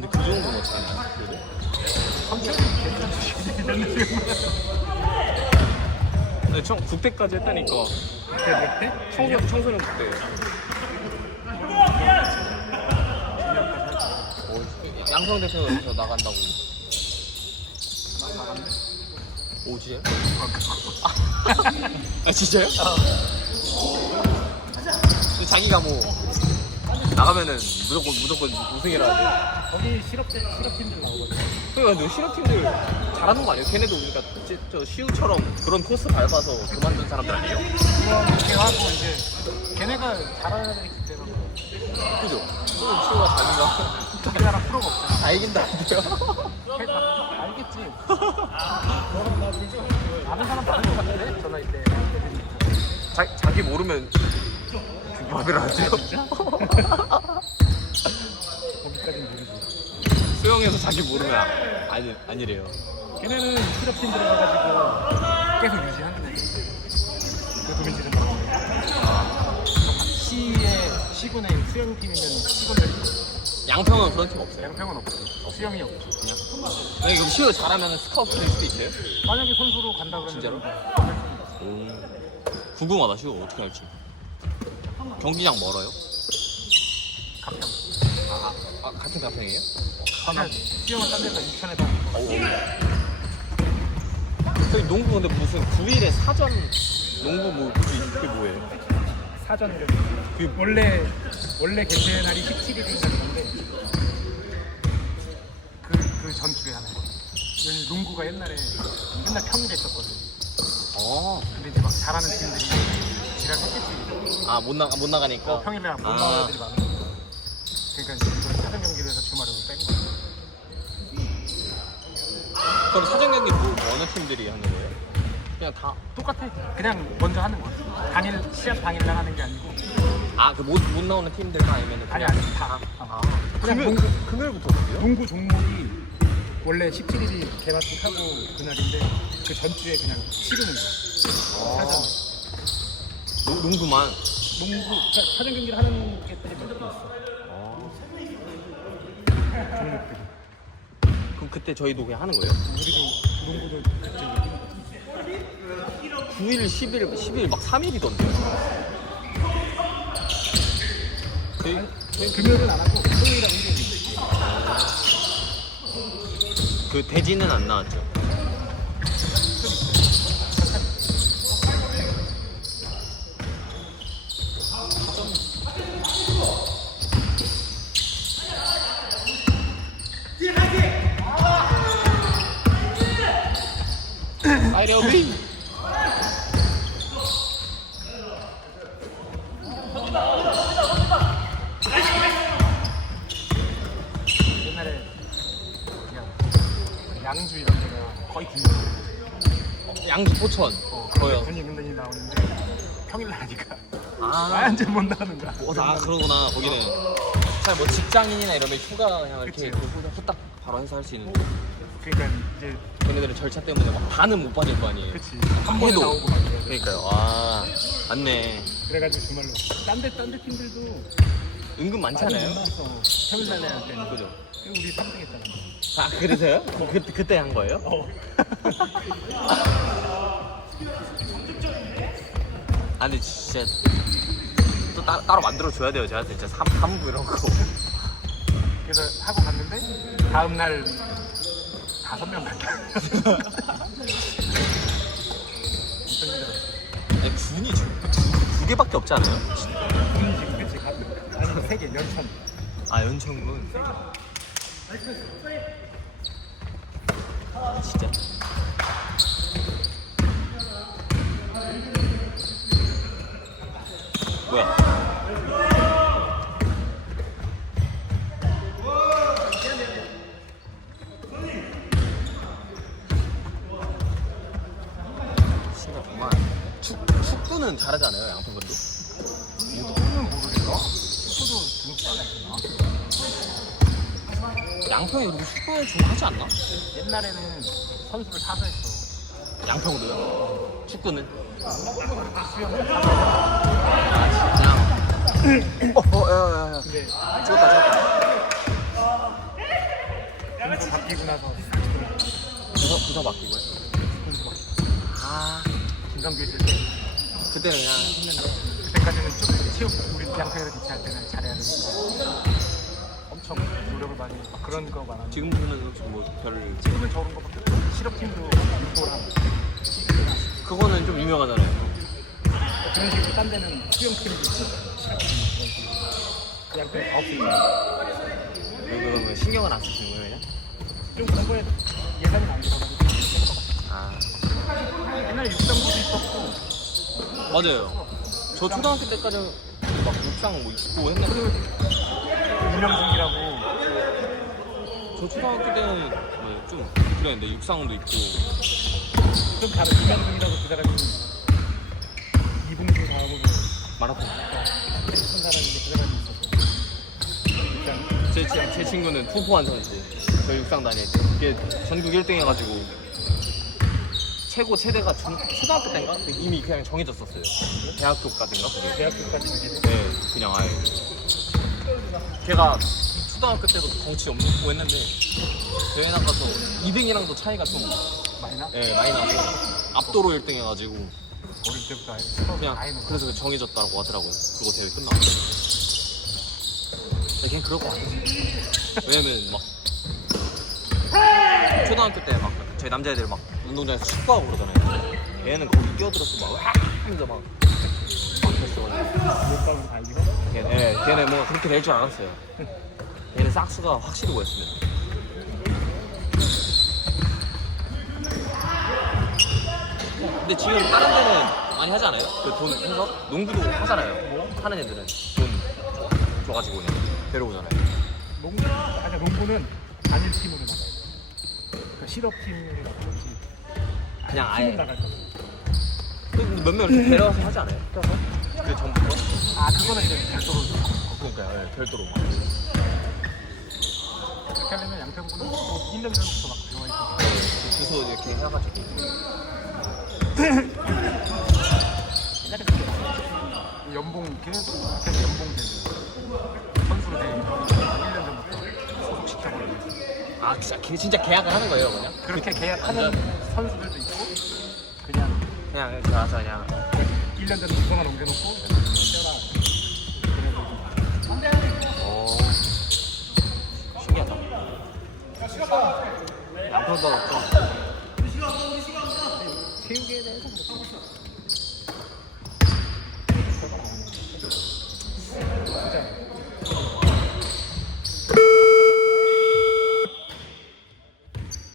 근데 그 정도는 어떻게 하냐? 그래도? 근데 청, 국대까지 했다니까. 청소년, 청소년 국대. 어, 양성 대표에서 나간다고. 오지에? 아 진짜요? 근데 자기가 뭐 나가면은 무조건 무조건 우승이라. 거기 실업대 실업팀들 나오거든. 그러니까 근데 실업팀들 잘하는 거 아니에요? 걔네도 그러니까 저, 저 시우처럼 그런 코스 밟아서 그만둔 사람들 아니에요? 그거 이렇게 하고 이제 걔네가 잘하는 애들이 있기 때문에 그죠? 그럼 시우가 자기가 우리나라 프로가 없잖아. 다 이긴다 아니에요? 걔가 알겠지. 너랑 나 진짜 아는 사람 많은 것 같은데 전화 이때. 자, 자기 모르면 마비를 하죠? 거기까지는 모르지. 수영에서 자기 모르면 아- 아니, 아니래요 걔네는 실업팀 들어가가지고 계속 유지하는 애. 그 지른다. 시의 시군의 수영팀이면 시군들이 양평은 그런 팀 없어요 양평은 없고 수영이 없고. 그냥 아니 그럼 시우 잘하면 스카우트 될 수도 있어요? 만약에 선수로 간다 그러면 진짜로? 궁금하다 시우 어떻게 할지 경기장 멀어요? 가평. 아, 아 같은 가평이에요? 그냥 수영은 딴 데서 인천에다 저희 농구 근데 무슨 9일에 사전 농구 뭐 그게, 그게 뭐예요? 사전을 그 원래 원래 개최 날이 17일인가 그런데 그, 그 전주에 하는 거. 왜냐면 농구가 옛날에 맨날 평일에 했었거든. 어. 근데 이제 막 잘하는 팀들이 지랄 했겠지. 아 못 나, 못 나가니까 평일에 못 아. 나오는 애들이 많은 거. 그러니까 이제 주말에 뺀 거야. 그럼 사전 경기 뭐 어느 팀들이 하는 거예요? 그냥 다 똑같아. 그냥 먼저 하는 거야. 당일 시합 당일 날 하는 게 아니고 아 그 못 못 나오는 팀들만 아니면 아니 아니 다. 아 그냥 금요일 농구 금요일부터인데요? 농구 종목이 원래 17일이 개막식하고 그날인데 그 전주에 그냥 치르는 거야. 사전. 농- 농구만 농구 사- 사전 경기를 하는 게들이 몇개 있어. 그럼 그때 저희도 그냥 하는 거예요? 우리도 농구도 얘기. 9일, 10일, 10일 막 3일이던데. 저희, 저희 금요일은 안 하고 토요일이랑 일요일. 그 대지는 안 나왔죠. 아이러비 옛날에 그냥 양주 이런 데가 거의 군대. 양주 포천 거요. 군인 군단이 나오는데 평일 날 하니까 아, 완전 못 나오는 거야. 어, 아 그러구나 거기는. 잘뭐 직장인이나 이러면 휴가 그냥 이렇게 그치. 그 후딱 바로 해서 할 수 있는. 그러니까 이제 걔네들은 절차 때문에 막 반은 못 빠질 거 아니에요. 그치 한 번에 해도. 나오고 막 이래야 돼. 그러니까요. 아 맞네. 그래가지고 주말로 딴데 딴데 팀들도 은근 많잖아요. 못 나왔어. 평일 날에 할 때는 그죠? 그리고 우리 3등 했잖아. 아 그래서요? 그, 그때 한 거예요? 어. 아 근데 진짜 또 따, 따로 만들어 줘야 돼요. 제가 진짜 3, 3부 이런 거. 그래서 하고 갔는데 다음 날 다섯 명. 엄청 힘들었어. 아니, 군이 두, 두 개밖에 없지 않아요? 군지 그치 가. 아니 세개 연천. 아 연천군. 아, 진짜. 뭐야? 진짜 정말 축, 축구는 잘하잖아요 양평군도. 누구는 모르겠어. 축구도 등수가 있나? 양평이 그리고 축구에 좀 하지 않나? 옛날에는 선수를 사서 했어. 양평으로요? 축구는? 사서. 아 진짜? 어, 어, 야, 야, 야. 근데 찍었다, 찍었다. 바뀌고 나서 부서 부서 바뀌고요. 아 김성규 있을 때 그때는 그냥 했는데. 그때까지는 좀 체육 우리 양태를 대체할 때는 잘해야 되니까. 엄청 노력을 많이 막 그런 거 많았는데. 지금 보면 지금 뭐 별을 지금은 저런 거밖에 없고 실업팀도 유도랑. 그거는 좀 유명하잖아요. 그런 식으로 딴 데는 수영팀도 있고 실업팀도 있고 그 양태 다 없으니까 왜 그러면 신경을 안 쓰시는 거예요 그냥? 좀 그런 거에 예산이 많이 들어가지고. 아. 옛날에 육상부도 있었고 맞아요. 저 초등학교 때까지 막 육상 뭐 있고 했는데 유명중이라고 저 초등학교 때는 뭐좀 그랬는데 육상도 있고 좀 다른 유명중이라고 그 사람이 이봉주 다음으로 마라톤. 한 사람인데 그 사람이 있었고 일단 제, 제, 제 친구는 푸푸한 선수. 저 육상 다닐 때. 이게 전국 1등 해가지고 최고 최대가 중, 초등학교 때인가? 이미 그냥 정해졌었어요. 대학교까지인가? 그게. 대학교까지 네, 그냥 아예. 걔가 초등학교 때부터 덩치 크고 했는데 대회 나가서 2등이랑도 차이가 좀 많이 나? 예, 많이 나고 압도로 1등 해가지고 어릴 때부터 아예 서로 그냥 다 해놓고 그래서 정해졌다고 하더라고요. 그거 대회 끝나고. 근데 걔는 그럴 것 같아. 왜냐면 막 초등학교 때 막 저희 남자애들 막 운동장에서 축구하고 그러잖아요. 얘는 거기 끼어들어서 막 와! 하면서 막, 막 이기고 걔네, 예, 걔네 뭐 그렇게 될 줄 알았어요. 얘네 싹수가 확실히 보였습니다. 근데 지금 다른 데는 많이 하지 않아요? 그 돈 해서 농구도 하잖아요. 뭐 하는 애들은 돈 줘가지고 그냥 데려오잖아요. 농구 아니 농구는 단일 팀으로 나가야 돼. 그러니까 실업팀이 나가지 그냥 아예 거. 몇명 이렇게 데려와서 하지 않아요? 그 전부터? 아 그거는 이제 별도로 그러니까요, 예, 별도로. 그렇게 하면 양평구는 뭐 1년 전부터 막 들어와 있고 그 주소 이렇게 해가지고. 옛날에 그게 나왔지. 연봉 계속 계속 연봉 되는 선수로 된 1년 전부터 소속시켜버리고 아, 진짜, 개- 진짜 계약을 하는 거예요, 그냥? 그렇게 계약하는 선수들도 있고 그냥 이렇게 와서 그냥 1년 전에 구성을 옮겨놓고 오 신기하다. 아, 양손도 없고.